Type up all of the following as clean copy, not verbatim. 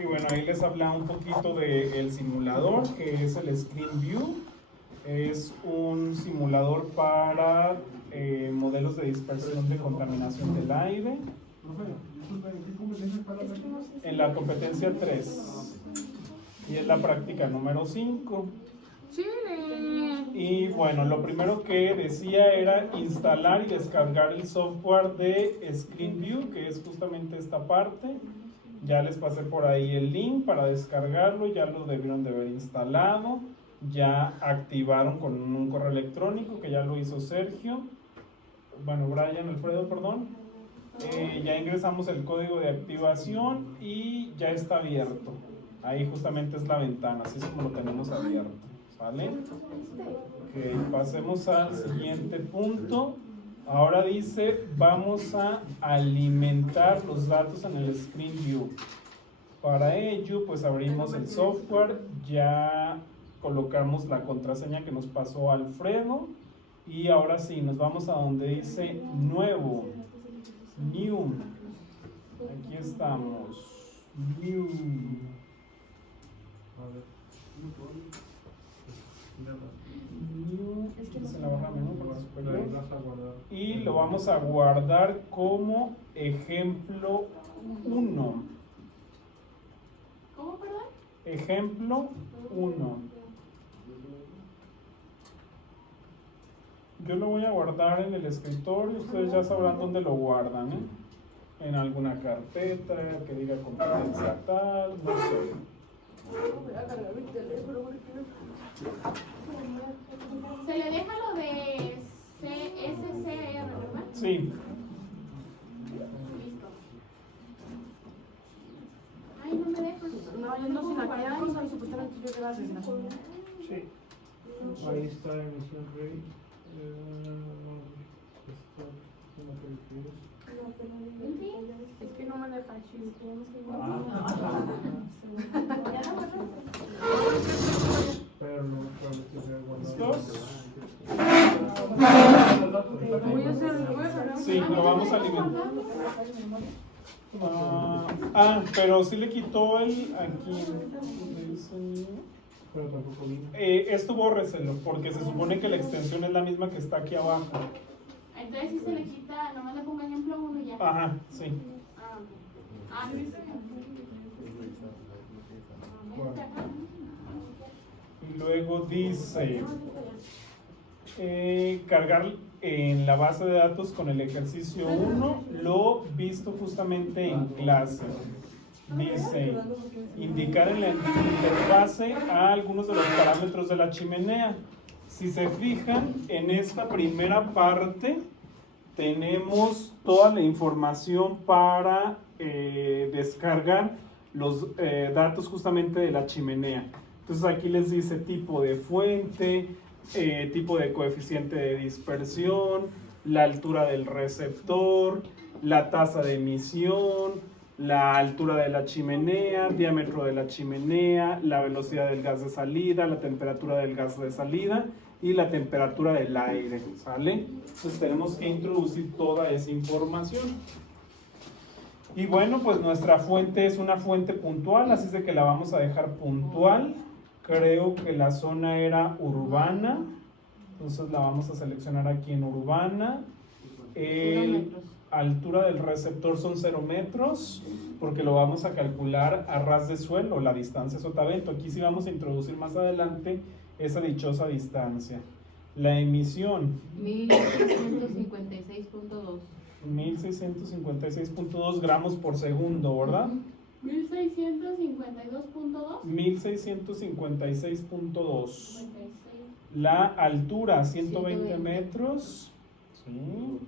Y bueno, ahí les hablaba un poquito del simulador, que es el ScreenView. Es un simulador para modelos de dispersión de contaminación del aire. En la competencia 3. Y es la práctica número 5. Y bueno, lo primero que decía era instalar y descargar el software de ScreenView, que es justamente esta parte. Ya les pasé por ahí el link para descargarlo, ya lo debieron de haber instalado, ya activaron con un correo electrónico que ya lo hizo Sergio, bueno, Brian, Alfredo, perdón. Ya ingresamos el código de activación y ya está abierto. Ahí justamente es la ventana, así es como lo tenemos abierto, ¿vale? Ok, pasemos al siguiente punto. Ahora dice, vamos a alimentar los datos en el ScreenView. Para ello, pues abrimos el software, ya colocamos la contraseña que nos pasó Alfredo y ahora sí, nos vamos a donde dice nuevo, new. Aquí estamos, new. Se la barra menú por la superior. Y lo vamos a guardar como ejemplo 1. ¿Cómo, perdón? Ejemplo 1. Yo lo voy a guardar en el escritorio, ustedes ya sabrán dónde lo guardan, ¿eh? En alguna carpeta que diga competencia tal, no sé. Se le deja lo de SCR, ¿verdad? Sí. Listo. Ay, no me dejo. No, yo no sé la que hay, supuestamente yo te la asignación. Sí. Ahí está emisión rate. Es que no me deja chido. Pero no, ¿Listos? Voy a hacer el juego, ¿no? Sí, lo vamos a alimentar. Pero sí le quitó el aquí. pero tampoco vino. Esto bórreselo, porque se supone que la extensión es la misma que está aquí abajo. Entonces si se le quita, nomás le pongo ejemplo 1 y ya. Ajá, sí. Sí. Y luego dice cargar en la base de datos con el ejercicio 1 lo visto justamente en clase. Dice indicar en la interfase a algunos de los parámetros de la chimenea. Si se fijan en esta primera parte tenemos toda la información para descargar los datos justamente de la chimenea. Entonces aquí les dice tipo de fuente, tipo de coeficiente de dispersión, la altura del receptor, la tasa de emisión, la altura de la chimenea, diámetro de la chimenea, la velocidad del gas de salida, la temperatura del gas de salida y la temperatura del aire, ¿sale? Entonces tenemos que introducir toda esa información. Y bueno, pues nuestra fuente es una fuente puntual, así es de que la vamos a dejar puntual. Creo que la zona era urbana, entonces la vamos a seleccionar aquí en urbana. Altura del receptor son 0 metros, porque lo vamos a calcular a ras de suelo, la distancia sotavento. Aquí sí vamos a introducir más adelante esa dichosa distancia. La emisión 1656.2. 1656.2 gramos por segundo, ¿verdad? 1652.2. 1656.2. La altura 120 metros. Sí.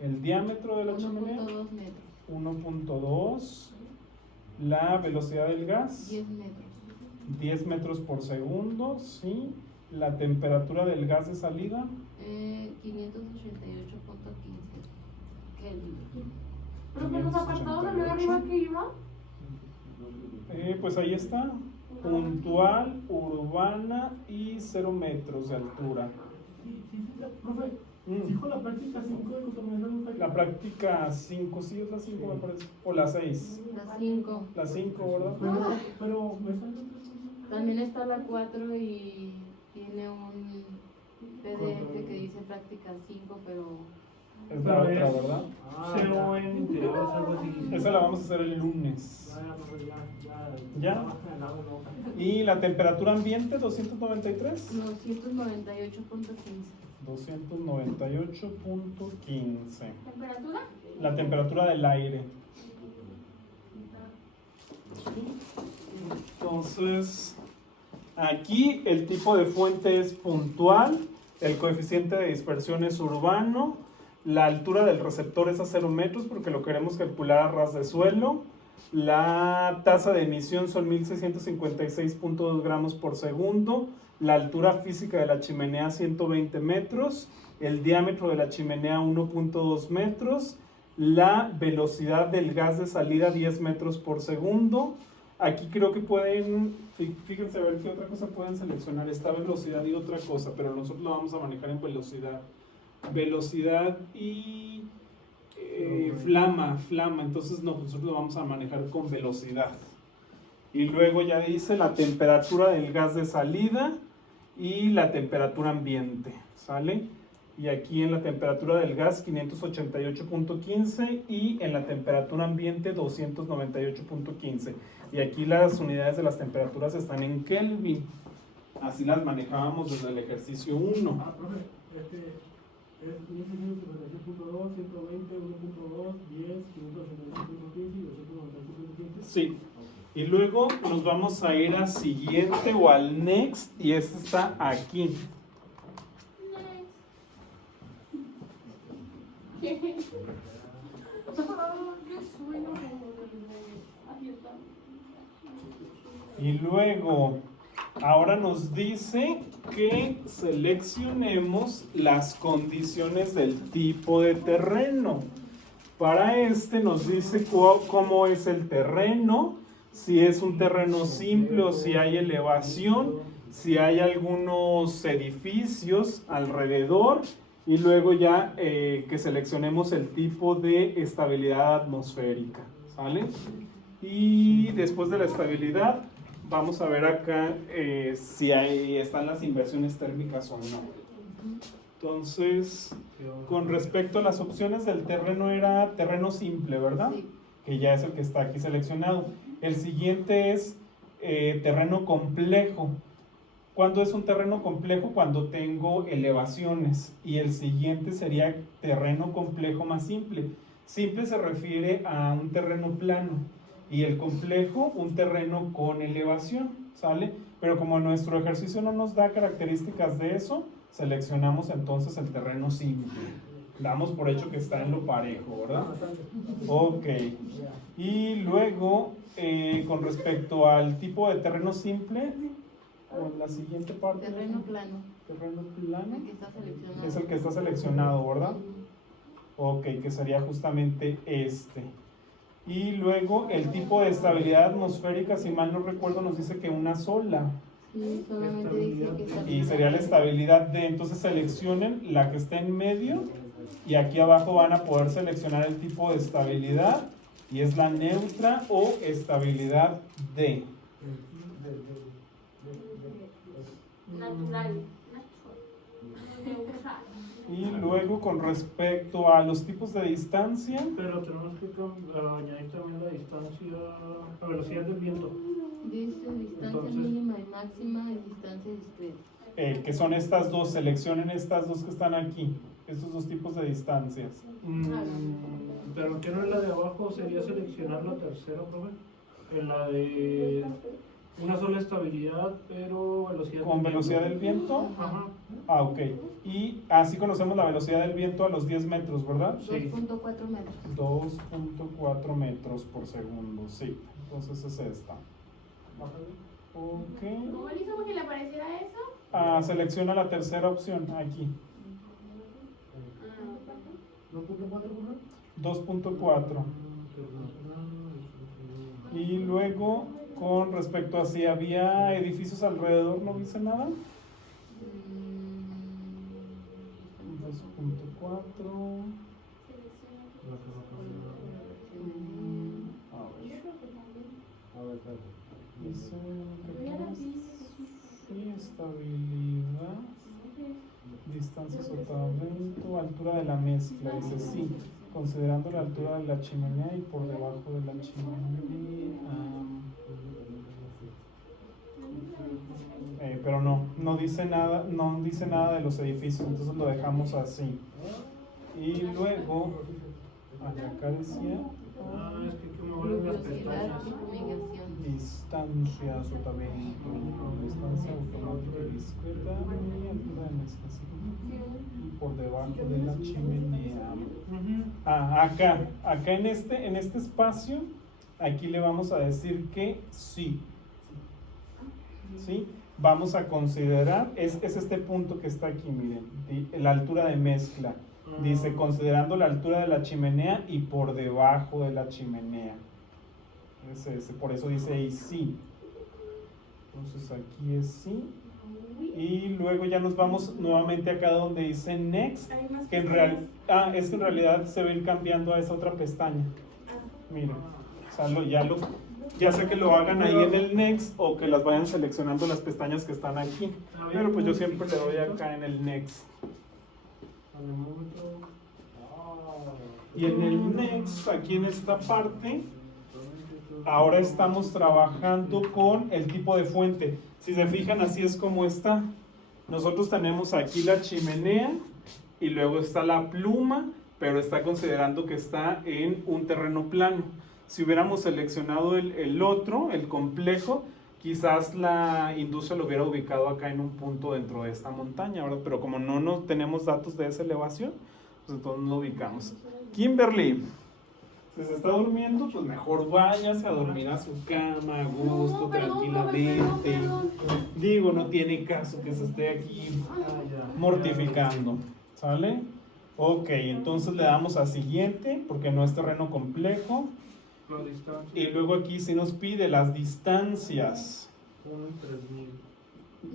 El diámetro de la chimenea 1.2 metros. 1.2. La velocidad del gas 10 metros. 10 metros por segundo, sí. La temperatura del gas de salida 588.15 Kelvin. Pero que los apartados de arriba que iba. pues ahí está. Puntual, urbana y 0 metros de altura. Profe, Dijo la práctica 5 de contaminación de La práctica 5, sí es la 5 me parece, o la 6. La 5. La 5, ¿verdad? Pero me sale También está la 4 y tiene un PDF que dice práctica 5, pero Es la otra, ¿verdad? CO en interiores, algo así. Esa la vamos a hacer el lunes. ¿Ya? ¿Ya? ¿Y la temperatura ambiente 293? 298.15. 298.15. ¿Temperatura? La temperatura del aire. Entonces, aquí el tipo de fuente es puntual, el coeficiente de dispersión es urbano, la altura del receptor es a 0 metros porque lo queremos calcular a ras de suelo, la tasa de emisión son 1656.2 gramos por segundo, la altura física de la chimenea 120 metros, el diámetro de la chimenea 1.2 metros, la velocidad del gas de salida 10 metros por segundo. Aquí creo que pueden, fíjense a ver qué otra cosa pueden seleccionar, esta velocidad y otra cosa, pero nosotros lo vamos a manejar en velocidad. Velocidad y flama, entonces nosotros lo vamos a manejar con velocidad. Y luego ya dice la temperatura del gas de salida y la temperatura ambiente, ¿sale? Y aquí en la temperatura del gas 588.15 y en la temperatura ambiente 298.15. Y aquí las unidades de las temperaturas están en Kelvin. Así las manejábamos desde el ejercicio 1. Profe, es 1656.2, 120, 1.2, 10, 588.15 y 298.15. Sí. Y luego nos vamos a ir a siguiente o al next y este está aquí. Y luego, ahora nos dice que seleccionemos las condiciones del tipo de terreno. Para este nos dice cómo es el terreno, si es un terreno simple o si hay elevación, si hay algunos edificios alrededor y luego ya que seleccionemos el tipo de estabilidad atmosférica, ¿sale? Y después de la estabilidad vamos a ver acá si están las inversiones térmicas o no. Entonces, con respecto a las opciones del terreno era terreno simple, ¿verdad? Sí. Que ya es el que está aquí seleccionado. El siguiente es terreno complejo. ¿Cuándo es un terreno complejo? Cuando tengo elevaciones. Y el siguiente sería terreno complejo más simple. Simple se refiere a un terreno plano. Y el complejo, un terreno con elevación, ¿sale? Pero como nuestro ejercicio no nos da características de eso, seleccionamos entonces el terreno simple. Damos por hecho que está en lo parejo, ¿verdad? Ok. Y luego, con respecto al tipo de terreno simple, o la siguiente parte. Terreno plano. Terreno plano. El que está seleccionado. Es el que está seleccionado, ¿verdad? Ok, que sería justamente este. Y luego el tipo de estabilidad atmosférica, si mal no recuerdo, nos dice que una sola. Sí, solamente dice que está Y sería la estabilidad D. Entonces seleccionen la que está en medio y aquí abajo van a poder seleccionar el tipo de estabilidad y es la neutra o estabilidad D. Natural. Neutral. Y luego con respecto a los tipos de distancia, Pero tenemos que añadir también la distancia, la velocidad del viento. Dice distancia Entonces- mínima y máxima y distancia discreta. que son estas dos, seleccionen estas dos que están aquí, estos dos tipos de distancias. Pero que no es la de abajo, sería seleccionar la tercera, profe. En la de una sola estabilidad, pero velocidad ¿Con velocidad del viento? Ajá. Ah, ok. Y así conocemos la velocidad del viento a los 10 metros, ¿verdad? Sí. 2.4 metros. 2.4 metros por segundo, sí. Entonces es esta. Ok. ¿Cómo le hizo que le apareciera eso? Selecciona la tercera opción aquí. 2.4. Y luego, con respecto a si había edificios alrededor, ¿no dice nada? 2.4. A ver. Dice sí, estabilidad, distancia sotavento, altura de la mezcla. Dice sí, considerando la altura de la chimenea y por debajo de la chimenea. Pero no dice nada de los edificios, entonces lo dejamos así. Y luego, acá decía Es que aquí me vuelven las velocidad pestañas. y fumigación. distancia sotavento, distancia automática y discreta y altura de mezcla, y por debajo de la chimenea. Acá en este espacio, aquí le vamos a decir que sí. ¿Sí? Vamos a considerar, es este punto que está aquí, miren, la altura de mezcla. Dice, considerando la altura de la chimenea y por debajo de la chimenea. Por eso dice ahí sí. Entonces aquí es sí. Y luego ya nos vamos nuevamente acá donde dice next. Que es que en realidad se va a ir cambiando a esa otra pestaña. Miren, o sea, ya sea que lo hagan ahí en el next o que las vayan seleccionando las pestañas que están aquí. Pero pues yo siempre le doy acá en el next. Y en el next, aquí en esta parte, ahora estamos trabajando con el tipo de fuente. Si se fijan, así es como está. Nosotros tenemos aquí la chimenea y luego está la pluma, pero está considerando que está en un terreno plano. Si hubiéramos seleccionado el otro, el complejo, quizás la industria lo hubiera ubicado acá en un punto dentro de esta montaña, ¿verdad? Pero como no tenemos datos de esa elevación, pues entonces no lo ubicamos. Kimberly, si se está durmiendo, pues mejor váyase a dormir a su cama, a gusto, tranquilamente. Digo, no tiene caso que se esté aquí mortificando, ¿sale? Ok, entonces le damos a siguiente, porque no es terreno complejo. Y luego aquí sí nos pide las distancias. 1 y 3000.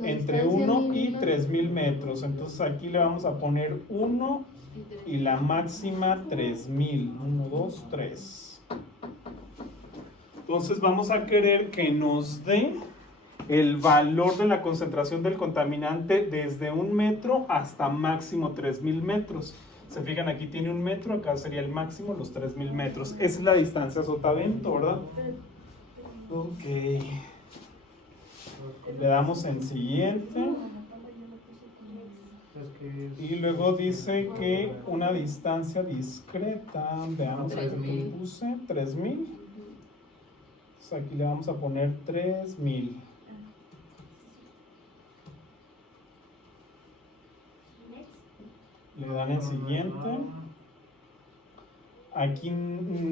Entre 1 y 3000 metros. Entonces aquí le vamos a poner 1 y la máxima 3000. 1, 2, 3. Entonces vamos a querer que nos dé el valor de la concentración del contaminante desde 1 metro hasta máximo 3000 metros. Se fijan, aquí tiene 1 metro, acá sería el máximo, los 3000 metros. Esa es la distancia sotavento, ¿verdad? Ok. Le damos en siguiente. Y luego dice que una distancia discreta, veamos aquí que puse, 3000. Entonces aquí le vamos a poner 3000. Le dan en siguiente. Aquí,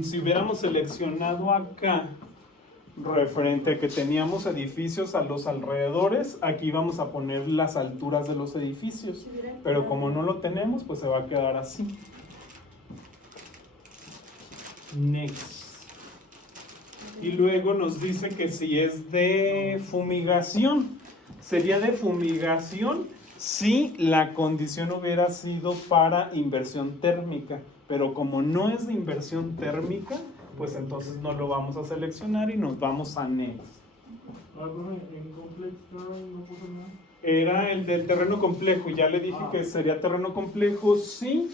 si hubiéramos seleccionado acá, referente a que teníamos edificios a los alrededores, aquí vamos a poner las alturas de los edificios. Pero como no lo tenemos, pues se va a quedar así. Next. Y luego nos dice que si es de fumigación. Sería de fumigación si la condición hubiera sido para inversión térmica, pero como no es de inversión térmica, pues entonces no lo vamos a seleccionar y nos vamos a next. Era el del terreno complejo, ya le dije que sería terreno complejo si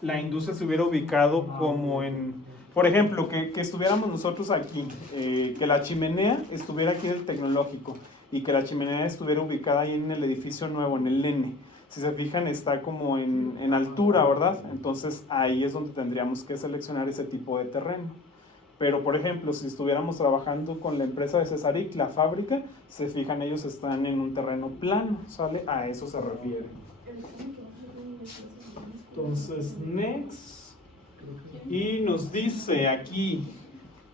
la industria se hubiera ubicado como en, por ejemplo, que estuviéramos nosotros aquí, que la chimenea estuviera aquí del tecnológico y que la chimenea estuviera ubicada ahí en el edificio nuevo, en el N. Si se fijan, está como en altura, ¿verdad? Entonces ahí es donde tendríamos que seleccionar ese tipo de terreno. Pero, por ejemplo, si estuviéramos trabajando con la empresa de Cesaric, la fábrica, se fijan, ellos están en un terreno plano, ¿sale? A eso se refiere. Entonces, next. Y nos dice aquí,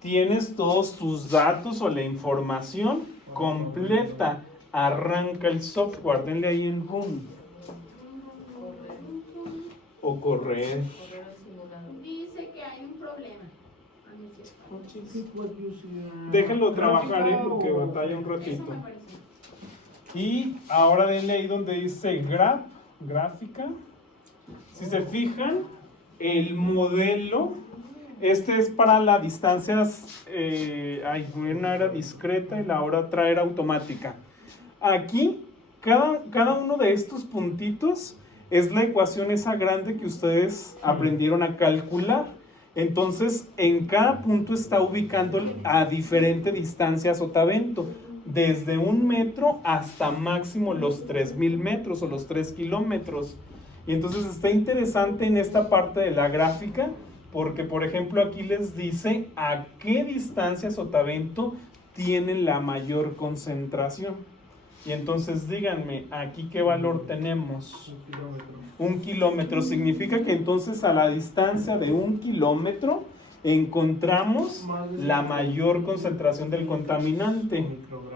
tienes todos tus datos o la información completa. Arranca el software, denle ahí en run. O correr. Dice que hay un problema. Déjenlo trabajar, porque batalla un ratito. Eso me pareció. Y ahora denle ahí donde dice gráfica. Si se fijan, el modelo, este es para las distancias, una era discreta y la otra era automática. Aquí, cada uno de estos puntitos es la ecuación esa grande que ustedes aprendieron a calcular. Entonces, en cada punto está ubicando a diferente distancia sotavento, desde 1 metro hasta máximo los 3000 metros o los 3 kilómetros. Y entonces está interesante en esta parte de la gráfica, porque por ejemplo aquí les dice a qué distancia sotavento tienen la mayor concentración. Y entonces díganme, aquí qué valor tenemos. 1 kilómetro. Significa que entonces a la distancia de 1 kilómetro encontramos la mayor concentración del contaminante. Microgramos.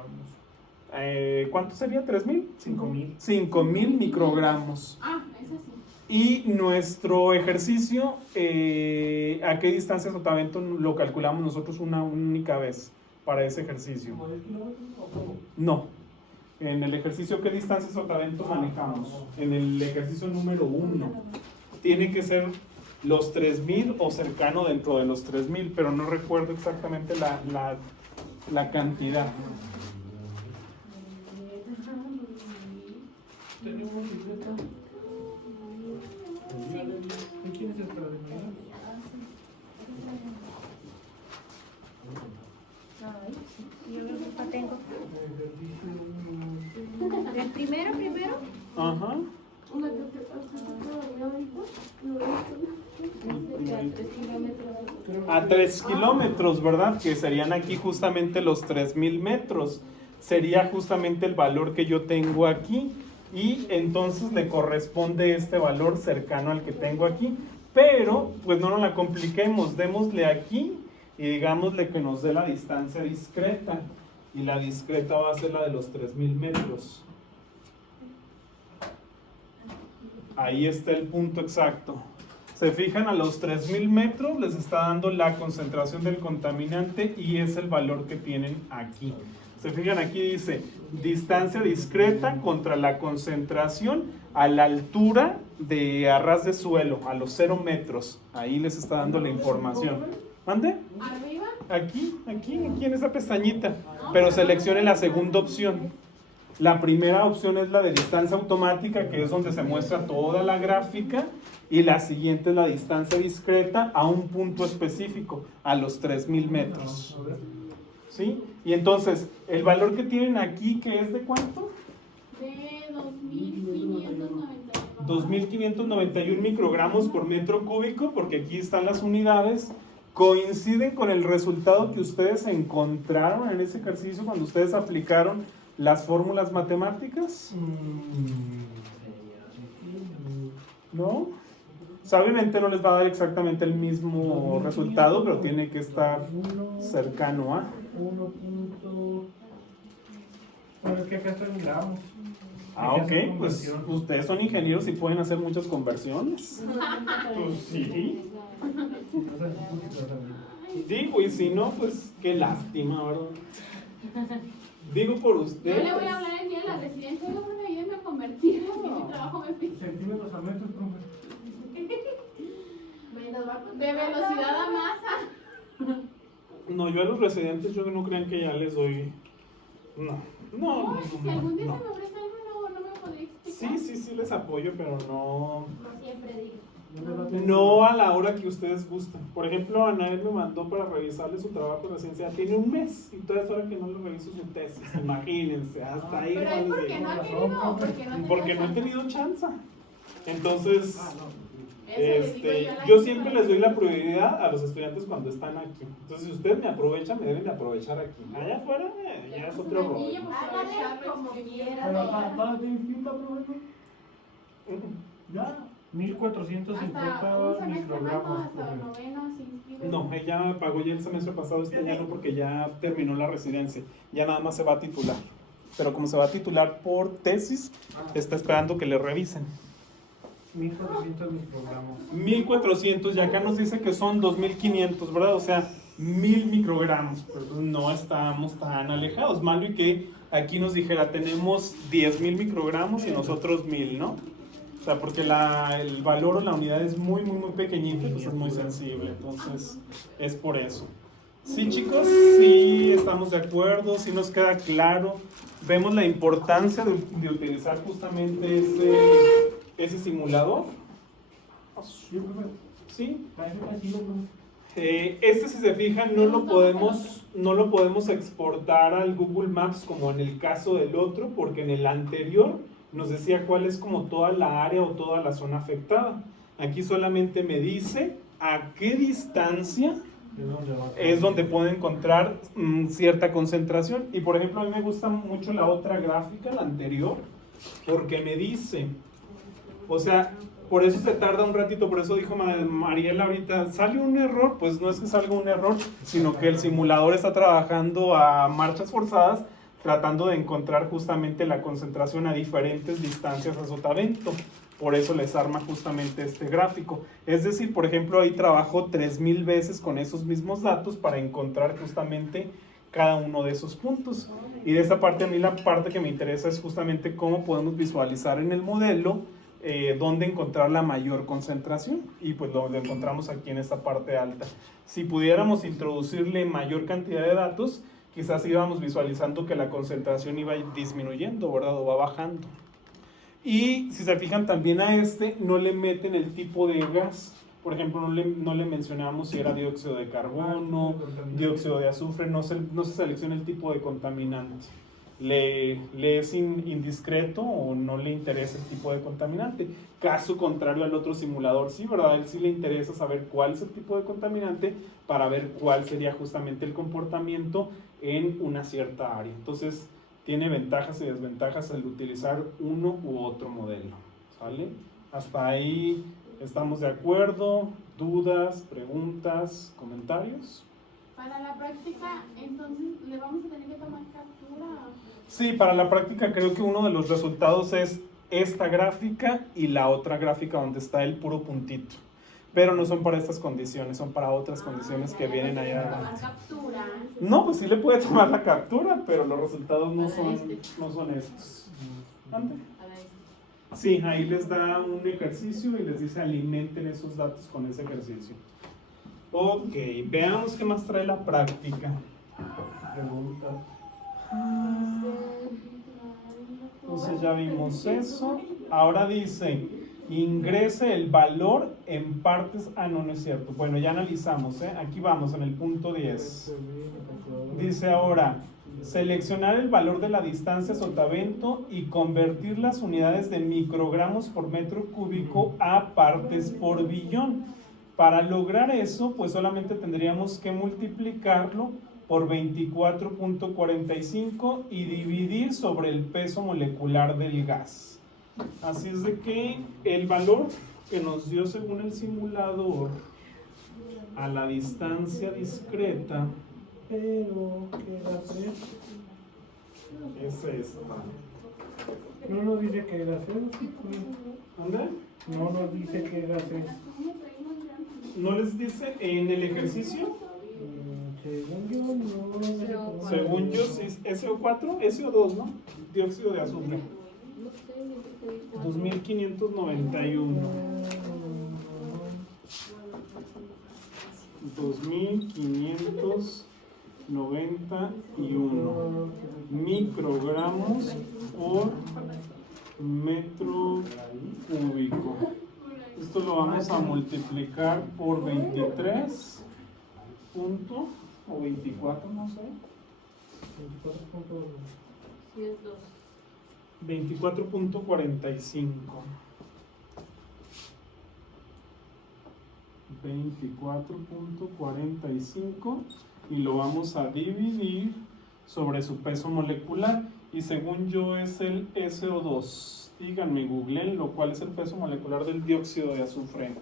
¿Cuánto sería? ¿3,000? 5,000. 5,000 microgramos. Ah, esa sí. Y nuestro ejercicio, ¿a qué distancia sotavento lo calculamos nosotros una única vez para ese ejercicio? ¿Como 10 kilómetros o cómo? No. En el ejercicio, ¿qué distancia sotavento manejamos? En el ejercicio número 1. Tiene que ser los 3000 o cercano dentro de los 3000, pero no recuerdo exactamente la cantidad. Tenemos libreta. ¿De quién es esta? ¿De mí? Yo creo que la tengo. Ejercicio ¿Del primero? Ajá. Una que ahorita. Dice que a 3 kilómetros. A 3 kilómetros, ¿verdad? Que serían aquí justamente los 3000 metros. Sería justamente el valor que yo tengo aquí. Y entonces le corresponde este valor cercano al que tengo aquí. Pero, pues no nos la compliquemos. Démosle aquí y digámosle que nos dé la distancia discreta. Y la discreta va a ser la de los 3000 metros. Ahí está el punto exacto. Se fijan, a los 3000 metros les está dando la concentración del contaminante y es el valor que tienen aquí. Se fijan, aquí dice distancia discreta contra la concentración a la altura de a ras de suelo, a los 0 metros. Ahí les está dando la información. ¿Mande? Arriba. Aquí en esa pestañita. Pero seleccione la segunda opción. La primera opción es la de distancia automática, que es donde se muestra toda la gráfica. Y la siguiente es la distancia discreta a un punto específico, a los 3000 metros. ¿Sí? Y entonces, el valor que tienen aquí, ¿que es de cuánto? De 2591. 2591 microgramos por metro cúbico, porque aquí están las unidades. Coinciden con el resultado que ustedes encontraron en ese ejercicio cuando ustedes aplicaron las fórmulas matemáticas. ¿No? O sea, obviamente no les va a dar exactamente el mismo resultado, pero tiene que estar cercano a. 1 punto. Bueno, es que acá están gramos. Ah, ok, pues ustedes son ingenieros y pueden hacer muchas conversiones. Pues sí. Digo, y si no, pues qué lástima, ¿verdad? Digo por Yo ustedes. le voy a hablar el día de la residencia. Yo creo que ayúdenme a convertir, porque mi trabajo me pide. Centímetros a metros, profe. De velocidad a masa. No, yo a los residentes, yo no crean que ya les doy. No. No, si algún día no. se me ofrece algo, no me podría explicar. Sí les apoyo, pero no. No siempre digo. No a la hora que ustedes gustan. Por ejemplo, Anael me mandó para revisarle su trabajo de residencia. Tiene un mes y todavía es hora que no le reviso su tesis. Imagínense, hasta ahí. Pero es no les porque digo. no ha querido, Porque no he tenido chance. Entonces, Eso le digo yo a la yo gente siempre para les doy que- la prioridad a los estudiantes cuando están aquí. Entonces, si ustedes me aprovechan, me deben de aprovechar aquí. Allá afuera, ya es otro rollo. Niño, pues, aprovecharlo, como escribir. Pero para tiene finta, profe. Ya. 1450 Hasta un semestre más, no, microgramos, hasta profe. noveno se inscribe. No, ella me pagó ya el semestre pasado, este ya no, porque ya terminó la residencia. Ya nada más se va a titular. Pero como se va a titular por tesis, está esperando que le revisen. 1400 microgramos. 1400, y acá nos dice que son 2500, ¿verdad? O sea, 1000 microgramos. Pero no estamos tan alejados. Malo y que aquí nos dijera, tenemos 10,000 microgramos y nosotros 1000, ¿no? sea, porque el valor o la unidad es muy pequeñito y pues es muy sensible. Entonces, es por eso. Sí, chicos, sí estamos de acuerdo, sí nos queda claro. Vemos la importancia de utilizar justamente ese simulador. Sí. Este, si se fijan, no lo podemos exportar al Google Maps como en el caso del otro, porque en el anterior nos decía cuál es como toda la área o toda la zona afectada. Aquí solamente me dice a qué distancia es donde puedo encontrar cierta concentración. Y por ejemplo, a mí me gusta mucho la otra gráfica, la anterior, porque me dice, o sea, por eso se tarda un ratito, por eso dijo Mariela ahorita, ¿sale un error? Pues no es que salga un error, sino que el simulador está trabajando a marchas forzadas, tratando de encontrar justamente la concentración a diferentes distancias a sotavento. Por eso les arma justamente este gráfico. Es decir, por ejemplo, ahí trabajo 3000 veces con esos mismos datos para encontrar justamente cada uno de esos puntos. Y de esta parte, a mí la parte que me interesa es justamente cómo podemos visualizar en el modelo dónde encontrar la mayor concentración. Y pues lo encontramos aquí en esta parte alta. Si pudiéramos introducirle mayor cantidad de datos, quizás íbamos visualizando que la concentración iba disminuyendo, ¿verdad? O va bajando. Y si se fijan también a este, no le meten el tipo de gas. Por ejemplo, no le mencionamos si era dióxido de carbono, dióxido de azufre, no se selecciona el tipo de contaminante. Le es indiscreto o no le interesa el tipo de contaminante. Caso contrario al otro simulador, sí, ¿verdad? A él sí le interesa saber cuál es el tipo de contaminante para ver cuál sería justamente el comportamiento en una cierta área. Entonces, tiene ventajas y desventajas el utilizar uno u otro modelo, ¿sale? Hasta ahí estamos de acuerdo. ¿Dudas, preguntas, comentarios? Para la práctica, entonces, ¿le vamos a tener que tomar captura? Sí, para la práctica creo que uno de los resultados es esta gráfica y la otra gráfica donde está el puro puntito. Pero no son para estas condiciones, son para otras condiciones que vienen allá adelante. Tomar captura. No, pues sí le puede tomar la captura, pero los resultados no son estos. ¿Ande? Sí, ahí les da un ejercicio y les dice alimenten esos datos con ese ejercicio. Ok, veamos qué más trae la práctica. Pregunta. Entonces ya vimos eso. Ahora dice, ingrese el valor en partes. Ah, no es cierto. Bueno, ya analizamos, ¿eh? Aquí vamos en el punto 10. Dice ahora, seleccionar el valor de la distancia sotavento y convertir las unidades de microgramos por metro cúbico a partes por billón. Para lograr eso, pues solamente tendríamos que multiplicarlo por 24.45 y dividir sobre el peso molecular del gas. Así es de que el valor que nos dio según el simulador a la distancia discreta, pero ¿qué va a ser? Es esta. No nos dice qué gas es. ¿Dónde? No nos dice qué gas es. ¿No les dice en el ejercicio? Según yo, no. Según yo, sí, SO4, SO2, ¿no? Dióxido de azufre. 2591. 2591 microgramos por metro cúbico. Esto lo vamos a multiplicar por 23 punto o 24, no sé. 24.45. 24.45 y lo vamos a dividir sobre su peso molecular y según yo es el SO2. Díganme, googleenlo, ¿cuál es el peso molecular del dióxido de azufre?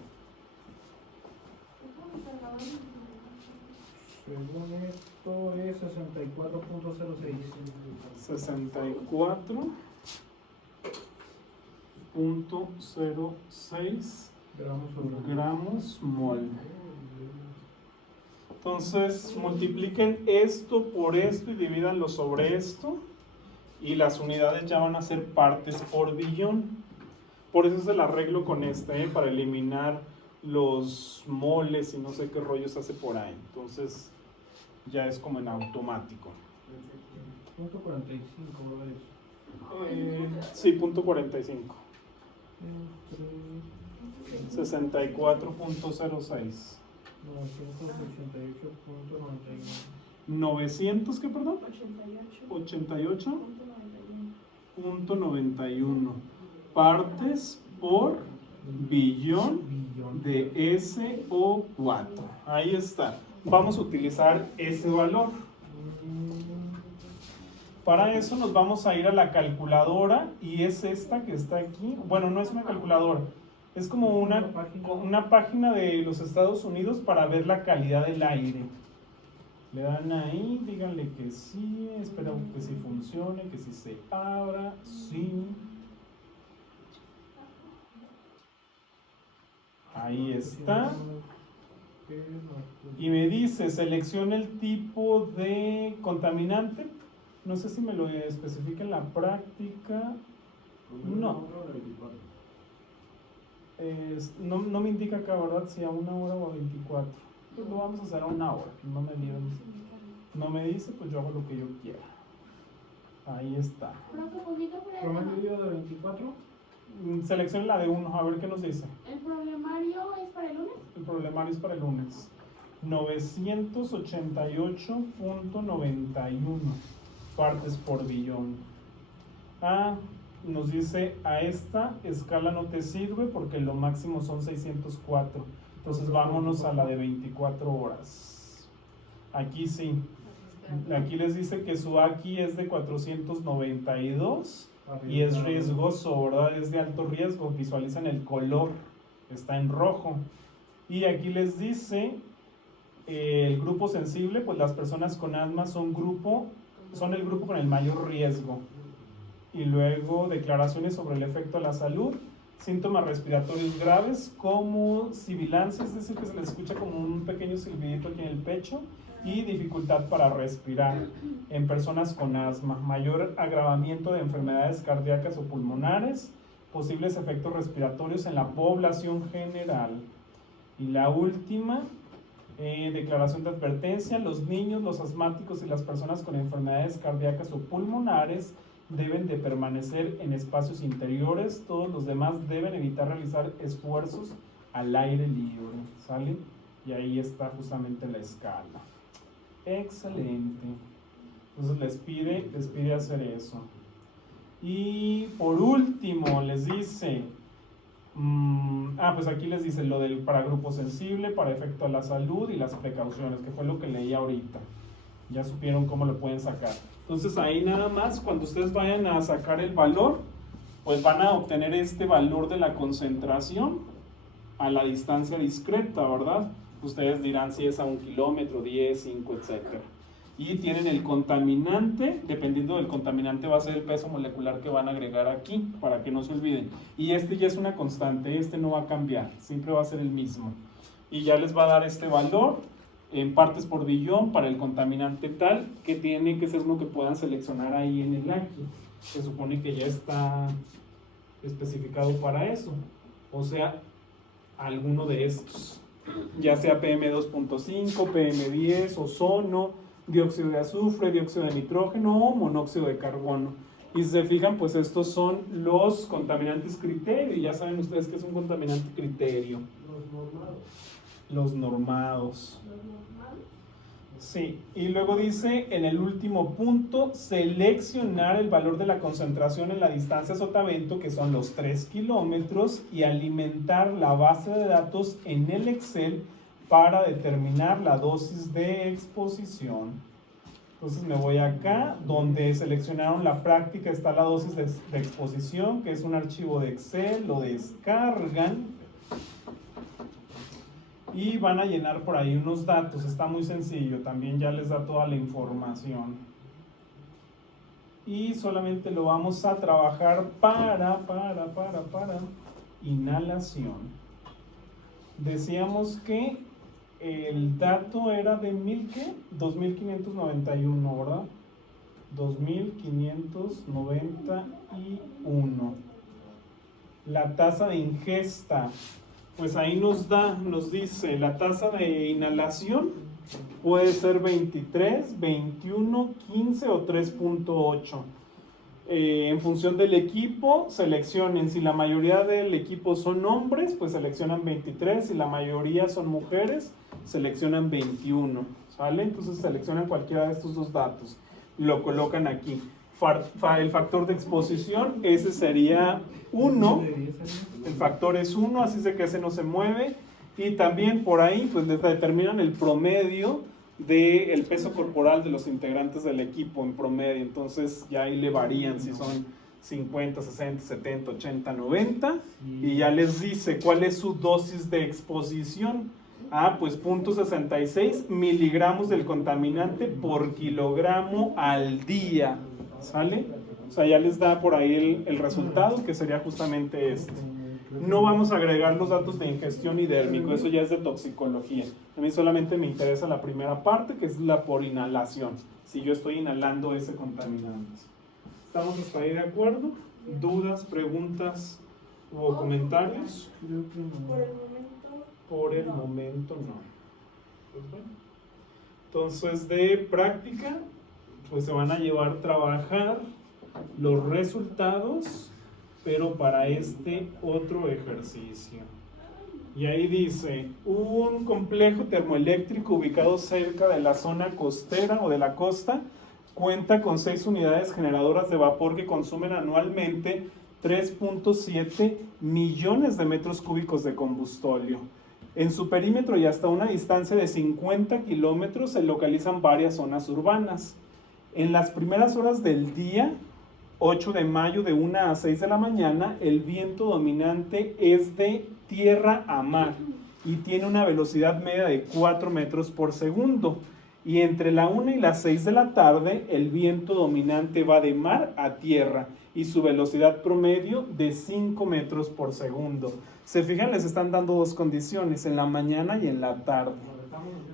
Según esto es 64.06. 64.06 gramos mol. Entonces multipliquen esto por esto y divídanlo sobre esto y las unidades ya van a ser partes por billón. Por eso es el arreglo con este, para eliminar los moles y no sé qué rollos hace por ahí. Entonces ya es como en automático. Punto 45, ¿verdad? Sí, punto 45. 64.06. 988.91. 900, ¿qué perdón? 88.91 partes por billón de SO4. Ahí está. Vamos a utilizar ese valor. Para eso nos vamos a ir a la calculadora y es esta que está aquí. Bueno, no es una calculadora, es como una página de los Estados Unidos para ver la calidad del aire. Le dan ahí, díganle que sí, espero que sí funcione, que sí se abra, sí. Ahí está. Y me dice, seleccione el tipo de contaminante. No sé si me lo especifica en la práctica. No. No me indica acá, ¿verdad? Si a 1 hora o a 24. Pues lo vamos a hacer a 1 hora. No me dice, pues yo hago lo que yo quiera. Ahí está. ¿Promedio de 24? Seleccione la de 1, a ver qué nos dice. ¿El problemario es para el lunes? El problemario es para el lunes. 988.91 partes por billón. Nos dice, a esta escala no te sirve porque lo máximo son 604. Entonces vámonos a la de 24 horas. Aquí sí. Aquí les dice que su AQI es de 492 y es riesgoso, ¿verdad? Es de alto riesgo. Visualizan el color, está en rojo. Y aquí les dice el grupo sensible, pues las personas con asma son el grupo con el mayor riesgo. Y luego declaraciones sobre el efecto a la salud, síntomas respiratorios graves como sibilancia, es decir, que se les escucha como un pequeño silbidito aquí en el pecho, y dificultad para respirar en personas con asma, mayor agravamiento de enfermedades cardíacas o pulmonares, posibles efectos respiratorios en la población general. Y la última, declaración de advertencia: los niños, los asmáticos y las personas con enfermedades cardíacas o pulmonares deben de permanecer en espacios interiores, todos los demás deben evitar realizar esfuerzos al aire libre, ¿sale? Y ahí está justamente la escala. Excelente. Entonces les pide hacer eso. Y por último les dice, pues aquí les dice lo del para grupo sensible, para efecto a la salud y las precauciones, que fue lo que leí ahorita. Ya supieron cómo lo pueden sacar. Entonces ahí nada más, cuando ustedes vayan a sacar el valor, pues van a obtener este valor de la concentración a la distancia discreta, ¿verdad? Ustedes dirán si es a 1 kilómetro, 10, 5, etc. Y tienen el contaminante, dependiendo del contaminante va a ser el peso molecular que van a agregar aquí, para que no se olviden. Y este ya es una constante, este no va a cambiar, siempre va a ser el mismo. Y ya les va a dar este valor en partes por billón para el contaminante tal, que tiene que ser uno que puedan seleccionar ahí en el AQI. Se supone que ya está especificado para eso. O sea, alguno de estos. Ya sea PM2.5, PM10, ozono, dióxido de azufre, dióxido de nitrógeno o monóxido de carbono. Y si se fijan, pues estos son los contaminantes criterio. Y ya saben ustedes que es un contaminante criterio. Los normados. Sí, y luego dice en el último punto, seleccionar el valor de la concentración en la distancia sotavento, que son los 3 kilómetros, y alimentar la base de datos en el Excel para determinar la dosis de exposición. Entonces me voy acá, donde seleccionaron la práctica, está la dosis de exposición, que es un archivo de Excel, lo descargan. Y van a llenar por ahí unos datos, está muy sencillo, también ya les da toda la información. Y solamente lo vamos a trabajar para inhalación. Decíamos que el dato era de 2.591, ¿verdad? 2.591. la tasa de ingesta, pues ahí nos dice, la tasa de inhalación puede ser 23, 21, 15 o 3.8. En función del equipo, seleccionen. Si la mayoría del equipo son hombres, pues seleccionan 23. Si la mayoría son mujeres, seleccionan 21. ¿Sale? Entonces seleccionan cualquiera de estos dos datos. Lo colocan aquí. El factor de exposición, ese sería 1. El factor es 1, así es que ese no se mueve. Y también por ahí, pues les determinan el promedio del peso corporal de los integrantes del equipo en promedio. Entonces ya ahí le varían si son 50, 60, 70, 80, 90 y ya les dice cuál es su dosis de exposición. Pues 0.66 miligramos del contaminante por kilogramo al día. ¿Sale? O sea, ya les da por ahí el resultado, que sería justamente este. No vamos a agregar los datos de ingestión y dérmico, eso ya es de toxicología. A mí solamente me interesa la primera parte, que es la por inhalación, si yo estoy inhalando ese contaminante. ¿Estamos hasta ahí de acuerdo? ¿Dudas, preguntas o comentarios? Por el momento no. Pues bueno. Entonces, de práctica, pues se van a llevar a trabajar los resultados, pero para este otro ejercicio. Y ahí dice, un complejo termoeléctrico ubicado cerca de la zona costera o de la costa cuenta con 6 unidades generadoras de vapor que consumen anualmente 3.7 millones de metros cúbicos de combustóleo. En su perímetro y hasta una distancia de 50 kilómetros se localizan varias zonas urbanas. En las primeras horas del día, 8 de mayo de 1 a 6 de la mañana, el viento dominante es de tierra a mar y tiene una velocidad media de 4 metros por segundo. Y entre la 1 y las 6 de la tarde, el viento dominante va de mar a tierra y su velocidad promedio de 5 metros por segundo. Se fijan, les están dando dos condiciones, en la mañana y en la tarde.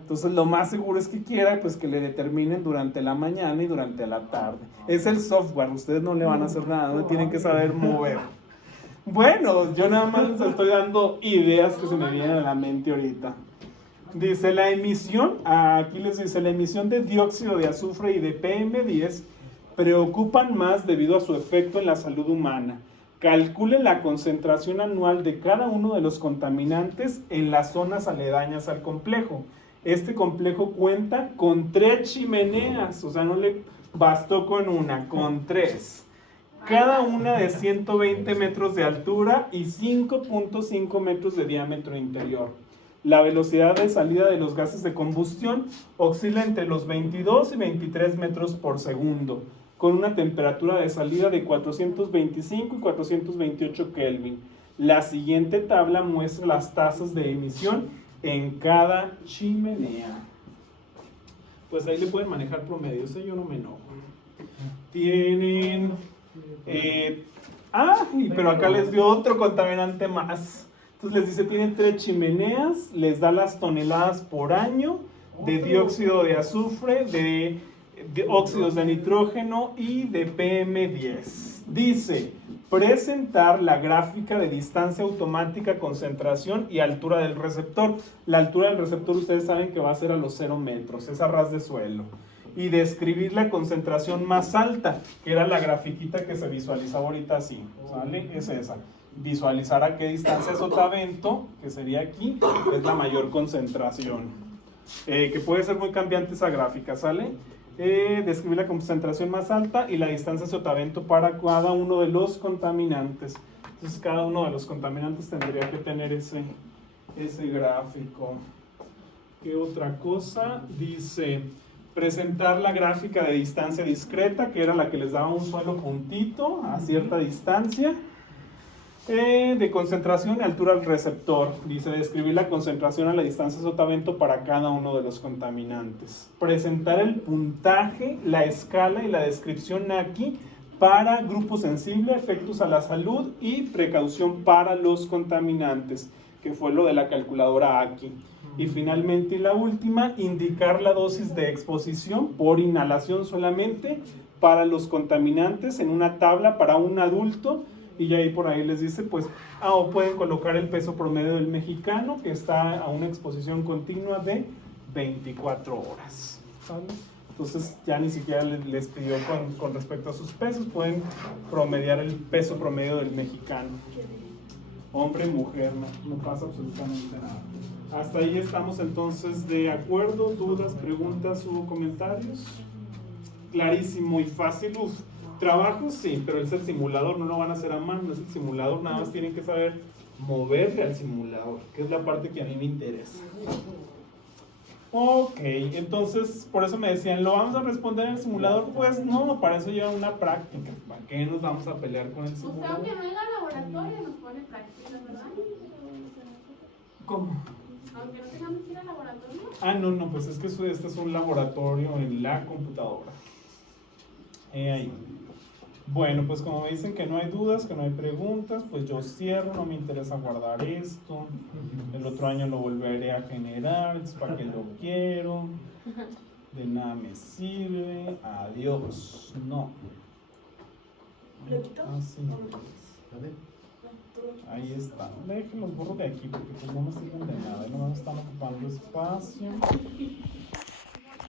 Entonces lo más seguro es que quiera pues que le determinen durante la mañana y durante la tarde. Es el software, ustedes no le van a hacer nada, no tienen que saber mover. Bueno, yo nada más les estoy dando ideas que se me vienen a la mente ahorita. Dice la emisión, aquí les dice la emisión de dióxido de azufre y de PM10 preocupan más debido a su efecto en la salud humana. Calculen la concentración anual de cada uno de los contaminantes en las zonas aledañas al complejo. Este complejo cuenta con 3 chimeneas, o sea, no le bastó con una, con 3. Cada una de 120 metros de altura y 5.5 metros de diámetro interior. La velocidad de salida de los gases de combustión oscila entre los 22 y 23 metros por segundo, con una temperatura de salida de 425 y 428 Kelvin. La siguiente tabla muestra las tasas de emisión en cada chimenea. Pues ahí le pueden manejar promedios, yo no me enojo. Tienen... pero acá les dio otro contaminante más. Entonces les dice, tienen 3 chimeneas, les da las toneladas por año de dióxido de azufre, de óxidos de nitrógeno y de PM10. Dice, presentar la gráfica de distancia automática, concentración y altura del receptor. La altura del receptor ustedes saben que va a ser a los 0 metros, es a ras de suelo. Y describir la concentración más alta, que era la grafiquita que se visualizaba ahorita así, ¿sale? Es esa. Visualizar a qué distancia sotavento, que sería aquí, es la mayor concentración. Que puede ser muy cambiante esa gráfica, ¿sale? Describir la concentración más alta y la distancia sotavento para cada uno de los contaminantes. Entonces cada uno de los contaminantes tendría que tener ese gráfico. ¿Qué otra cosa? Dice, presentar la gráfica de distancia discreta, que era la que les daba un solo puntito a cierta distancia. De concentración y altura del receptor. Dice, describir la concentración a la distancia sotavento para cada uno de los contaminantes. Presentar el puntaje, la escala y la descripción aquí para grupo sensible, efectos a la salud y precaución para los contaminantes, que fue lo de la calculadora aquí. Y finalmente, y la última, indicar la dosis de exposición por inhalación solamente para los contaminantes en una tabla para un adulto Y ya ahí por ahí les dice, pues, o pueden colocar el peso promedio del mexicano, que está a una exposición continua de 24 horas. ¿Sale? Entonces ya ni siquiera les pidió con respecto a sus pesos, pueden promediar el peso promedio del mexicano. Hombre, mujer, no pasa absolutamente nada. Hasta ahí estamos entonces de acuerdo. ¿Dudas, preguntas o comentarios? Clarísimo y fácil. Trabajos sí, pero es el simulador, no lo van a hacer a mano, es el simulador, nada más tienen que saber moverle al simulador, que es la parte que a mí me interesa. Ok, entonces por eso me decían, ¿lo vamos a responder en el simulador? Pues no, para eso lleva una práctica. ¿Para qué nos vamos a pelear con el Usted simulador? aunque no haya laboratorio nos pone prácticas, ¿verdad? ¿Cómo? Aunque no tengamos que ir al laboratorio. Ah, no, pues es que este es un laboratorio en la computadora. Ahí. Bueno, pues como me dicen que no hay dudas, que no hay preguntas, pues yo cierro, no me interesa guardar esto. El otro año lo volveré a generar, es para que lo quiero. De nada me sirve. Adiós. No. Ah, sí. Ahí está. Dejen los borros de aquí porque pues no me sirven de nada. No me están ocupando espacio.